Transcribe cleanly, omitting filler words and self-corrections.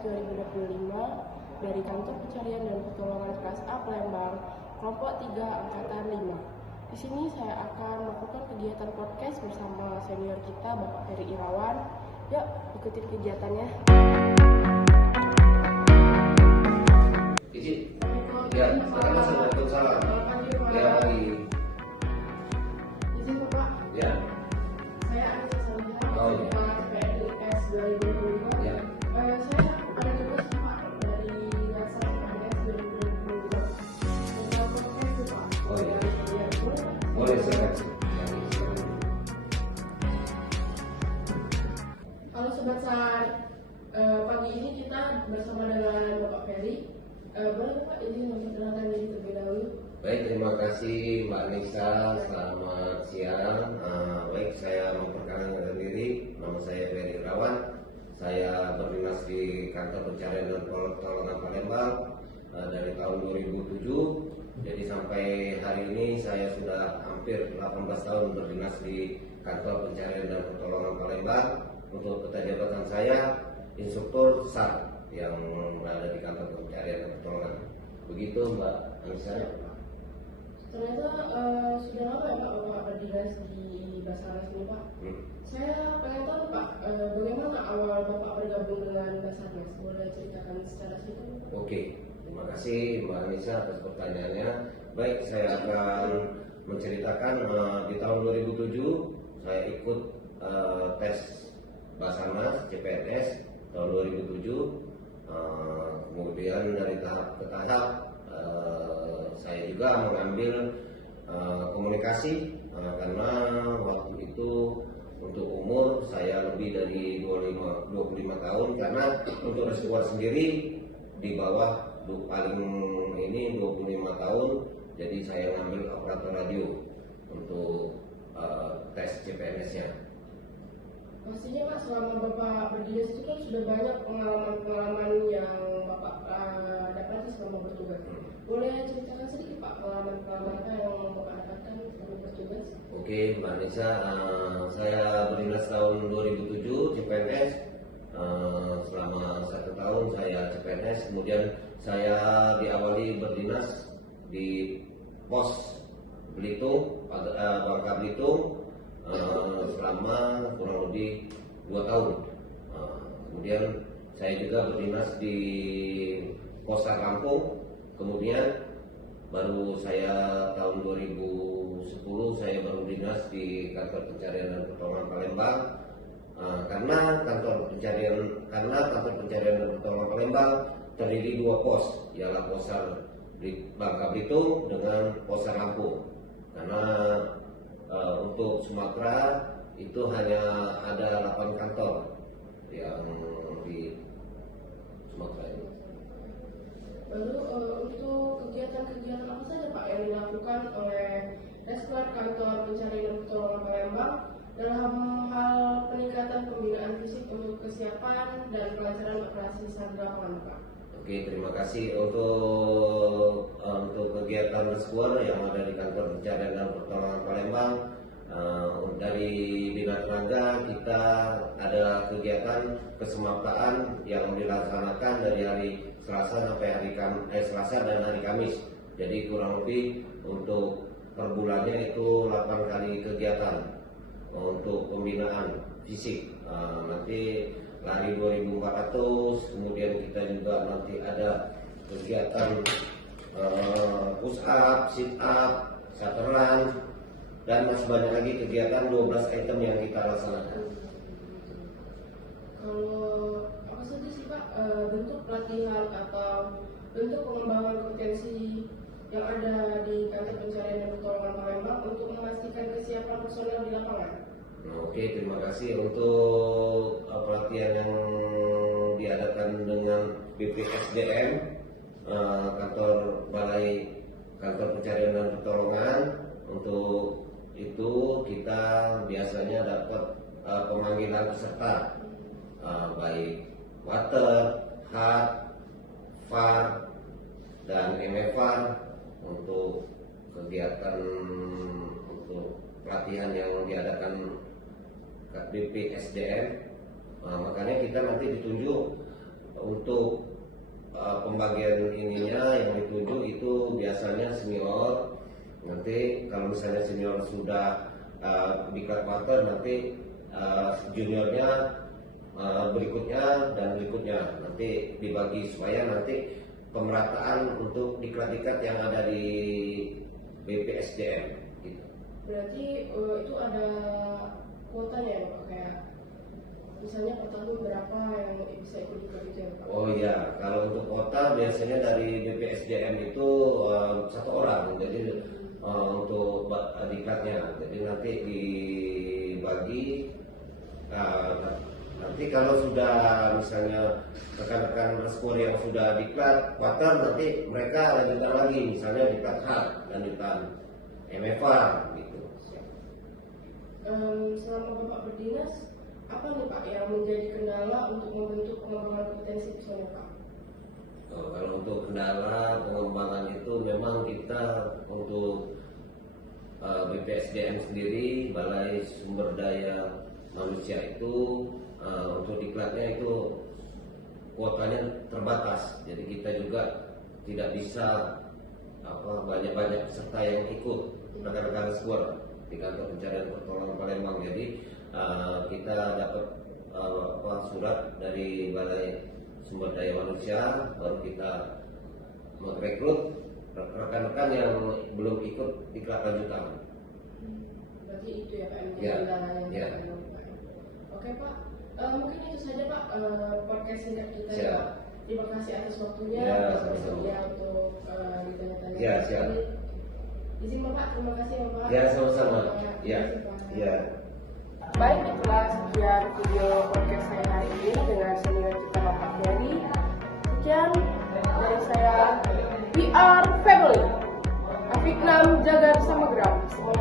CPNS 2025 dari Kantor Pencarian dan Pertolongan Kelas A Palembang, kelompok 3 angkatan 5. Di sini saya akan melakukan kegiatan podcast bersama senior kita, Bapak Ferry Irawan. Yuk, ikuti kegiatannya. Izin. Ya, Waalaikumsalam. Ya, pagi. Izin Bapak. Ya. Saya Anissa Salihah, Oh, ya. CPNS 2025. Ya. Saya ada tugas Pak dari dasar CPNS 2025. Tentang podcast itu Pak. Oh, ya. Itu. Boleh silakan. Halo Sobat SAR, pagi ini kita bersama dengan Bapak Ferry. Boleh Pak izin memperkenalkan diri terlebih dahulu? Baik, terima kasih Mbak Nisa. Selamat siang. Baik, saya memperkenalkan diri. Nama saya Ferry Irawan. Saya berdinas di Kantor Pencarian dan Pertolongan Palembang dari tahun 2007. Jadi sampai hari ini saya sudah hampir 18 tahun berdinas di Kantor Pencarian dan Pertolongan Palembang. Untuk peta jabatan saya instruktur SAR yang berada di Kantor Pencarian dan Pertolongan. Begitu Mbak Anissa. Ternyata sudah lama ya Pak Bapak berdinas di Basarnas ini Pak. Saya pengen tahu Pak, bagaimana awal Bapak bergabung dengan Basarnas? Boleh ceritakan secara singkat? Oke, terima kasih Mbak Anissa atas pertanyaannya. Baik, saya akan menceritakan di tahun 2007 saya ikut tes Basarnas CPNS tahun 2007. Kemudian dari tahap ke tahap saya juga mengambil komunikasi karena waktu itu untuk umur saya lebih dari 25 tahun, karena untuk reservoir sendiri di bawah paling ini 25 tahun, jadi saya ngambil operator radio untuk tes CPNS-nya. Pastinya Pak, selama Bapak berdinas itu kan sudah banyak pengalaman-pengalaman yang Bapak dapati selama bertugas. Boleh ceritakan sedikit Pak pengalaman-pengalaman apa yang Bapak dapatkan selama bertugas? Oke, Mbak Nisa, saya berdinas tahun 2007 CPNS. Selama 1 tahun saya CPNS, kemudian saya diawali berdinas di pos Belitung, Bangka Belitung, selama kurang lebih 2 tahun. Kemudian saya juga berdinas di Posar Lampung. Kemudian baru saya tahun 2010 saya baru dinas di Kantor Pencarian dan Pertolongan Palembang. Karena Kantor Pencarian dan Pertolongan Palembang terdiri 2 pos, ialah Posar Bangka Belitung dengan Posar Lampung. Karena untuk Sumatera itu hanya ada 8 kantor yang di Sumatera ini. Lalu untuk kegiatan-kegiatan apa saja Pak yang dilakukan oleh Resklat Kantor Pencarian dan Pertolongan Palembang dalam hal peningkatan pembinaan fisik untuk kesiapan dan kelancaran operasi SAR lapangan Pak? Oke, terima kasih untuk kegiatan Resklat yang ada di Kantor Pencarian dan Pertolongan Palembang. Dari Bina Tenaga kita ada kegiatan kesemaptaan yang dilaksanakan dari hari Selasa sampai Selasa dan hari Kamis. Jadi kurang lebih untuk per bulannya itu 8 kali kegiatan untuk pembinaan fisik. Nanti lari 2400, kemudian kita juga nanti ada kegiatan push up, sit up, shuttle run, dan masih banyak lagi kegiatan 12 item yang kita laksanakan. Kalau apa saja sih Pak bentuk pelatihan atau bentuk pengembangan kompetensi yang ada di Kantor Pencarian dan Pertolongan Palembang untuk memastikan kesiapan personel di lapangan? Oke, terima kasih untuk pelatihan yang diadakan dengan BPSDM, Kantor Pencarian dan Pertolongan. Untuk itu kita biasanya dapat pemanggilan peserta baik water, hard, VAR, dan MFR untuk kegiatan untuk pelatihan yang diadakan BPSDM. Makanya kita nanti ditunjuk untuk pembagian ininya yang dituju itu biasanya senior. Nanti kalau misalnya senior sudah diklat quarter, nanti juniornya berikutnya dan berikutnya nanti dibagi supaya nanti pemerataan untuk diklat-diklat yang ada di BPSDM gitu. Berarti itu ada kuotanya ya Pak, kayak misalnya per tahun berapa yang bisa ikut diklat itu ya Pak? Oh iya, kalau untuk kuota biasanya dari BPSDM itu satu orang, jadi untuk diklatnya, jadi nanti dibagi. Nanti kalau sudah misalnya rekan-rekan reskor yang sudah diklat quarter, nanti mereka lanjutkan lagi, misalnya diklat hard, lanjutan MFA gitu. Selama Bapak berdinas, apa nih Pak yang menjadi kendala untuk membentuk pengembangan kompetensi personil Pak? Kalau untuk kendala pengembangan itu memang kita untuk BPSDM sendiri, Balai Sumber Daya Manusia itu untuk diklatnya itu kuotanya terbatas, jadi kita juga tidak bisa banyak-banyak peserta yang ikut rekan-rekan skor di kantor pencarian pertolongan Palembang. Jadi kita dapat surat dari Balai Sumber Daya Manusia, baru kita merekrut rekan-rekan yang belum ikut diklat lanjutan. Berarti itu ya Pak yang menjadi Ya, kendalanya. ya. Oke Pak, mungkin itu saja Pak podcast singkat kita Siap. ya Pak. Terima kasih atas waktunya, Ya, bersedia sama-sama. untuk ditanya-tanya. Ya, siap. Izin Bapak, terima kasih Bapak. Ya, sama-sama. Terima Ya, kasih, Pak. ya. Baik, itulah sekian video podcast saya hari ini dengan senior kita Bapak Ferry. Sekian dari saya, We Are Family. Afiknam jaga sama gerak. Semoga